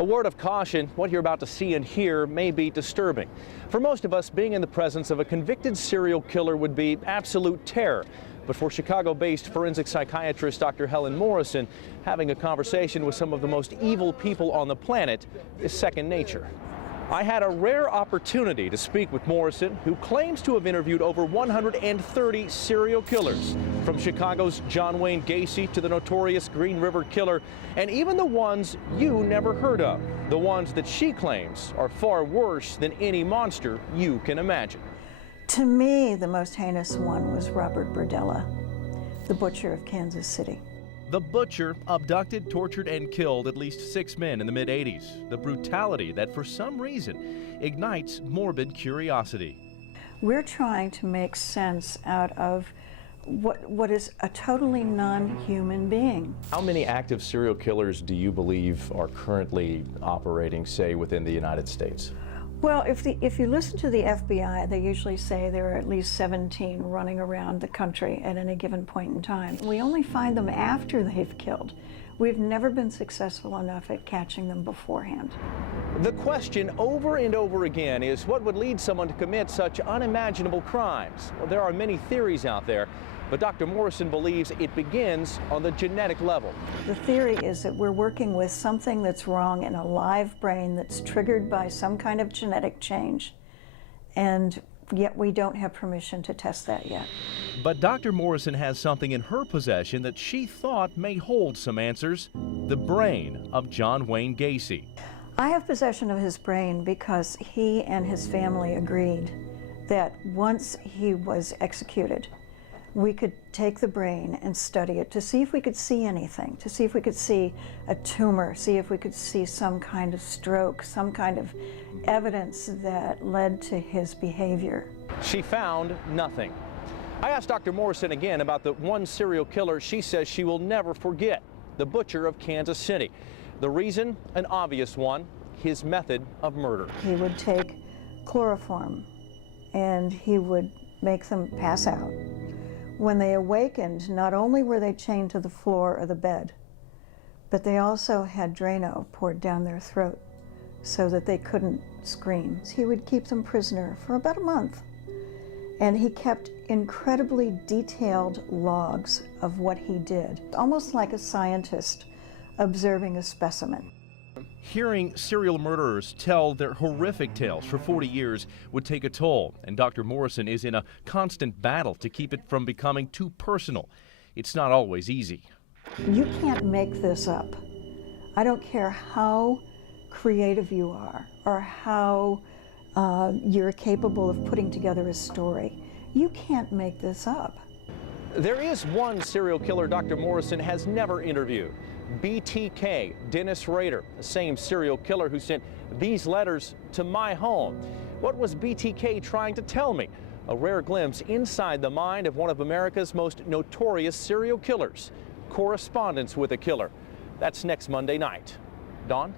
A word of caution, what you're about to see and hear may be disturbing. For most of us, being in the presence of a convicted serial killer would be absolute terror. But for Chicago-based forensic psychiatrist Dr. Helen Morrison, having a conversation with some of the most evil people on the planet is second nature. I had a rare opportunity to speak with Morrison, who claims to have interviewed over 130 serial killers, from Chicago's John Wayne Gacy to the notorious Green River Killer, and even the ones you never heard of, the ones that she claims are far worse than any monster you can imagine. To me, the most heinous one was Robert Berdella, the butcher of Kansas City. The butcher abducted, tortured, and killed at least 6 men in the mid-'80s. The brutality that, for some reason, ignites morbid curiosity. We're trying to make sense out of what is a totally non-human being. How many active serial killers do you believe are currently operating, say, within the United States? Well, if you listen to the FBI, they usually say there are at least 17 running around the country at any given point in time. We only find them after they've killed. We've never been successful enough at catching them beforehand. The question over and over again is what would lead someone to commit such unimaginable crimes? Well, there are many theories out there, but Dr. Morrison believes it begins on the genetic level. The theory is that we're working with something that's wrong in a live brain that's triggered by some kind of genetic change, and yet we don't have permission to test that yet. But Dr. Morrison has something in her possession that she thought may hold some answers: the brain of John Wayne Gacy. I have possession of his brain because he and his family agreed that once he was executed, we could take the brain and study it to see if we could see anything, to see if we could see a tumor, see if we could see some kind of stroke, some kind of evidence that led to his behavior. She found nothing. I asked Dr. Morrison again about the one serial killer she says she will never forget, the butcher of Kansas City. The reason, an obvious one: his method of murder. He would take chloroform and he would make them pass out. When they awakened, not only were they chained to the floor or the bed, but they also had Drano poured down their throat so that they couldn't scream. He would keep them prisoner for about a month, and he kept incredibly detailed logs of what he did, almost like a scientist observing a specimen. Hearing serial murderers tell their horrific tales for 40 years would take a toll, and Dr. Morrison is in a constant battle to keep it from becoming too personal. It's not always easy. You can't make this up. I don't care how creative you are or how you're capable of putting together a story. You can't make this up. There is one serial killer Dr. Morrison has never interviewed: BTK, Dennis Rader, the same serial killer who sent these letters to my home. What was BTK trying to tell me? A rare glimpse inside the mind of one of America's most notorious serial killers. Correspondence with a killer. That's next Monday night. Dawn?